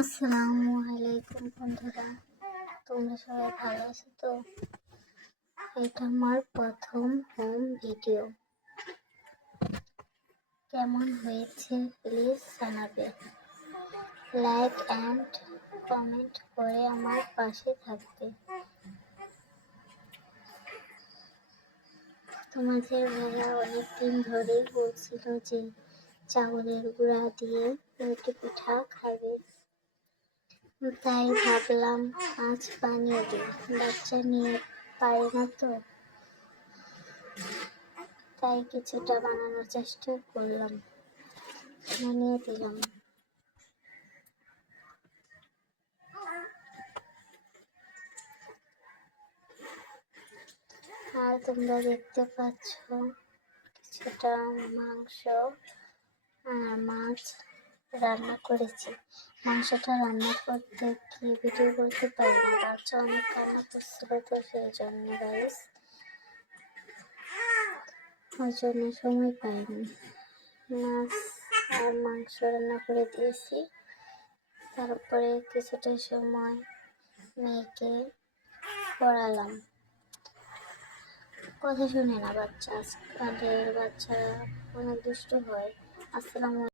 আসসালামু আলাইকুম বন্ধুরা, তোমরা সবাই ভালো আছো তো? এটা আমার প্রথম হোম ভিডিও। কেমন হয়েছে প্লিজ জানাবে। লাইক অ্যান্ড কমেন্ট করে আমার পাশে থাকবে। তোমাদের ভাইয়া অনেকদিন ধরেই বলছিল যে চাউলের গুঁড়া দিয়ে রুটি পিঠা খাবে, তাই ভাবলাম আজ বানিয়ে দিই। বাচ্চা নিয়ে পারি না তো, তাই কিছুটা বানানোর চেষ্টা করলাম, বানিয়ে দিলাম। আর তোমরা দেখতে পাচ্ছ কিছুটা মাংস আর মাছ রান্না করেছি। মাংসটা রান্না করতে কি ভিডিও করতে পারি না, বাচ্চা অনেক কান্না করছিল, তো সেই জন্য গাইস ওই জন্য সময় পাইনি। মাছ আর মাংস রান্না করে দিয়েছি। তারপরে কিছুটা সময় মেয়েকে পড়ালাম। কথা শুনে না বাচ্চা, আজকালের বাচ্চারা অনেক দুষ্ট হয়। আসসালামু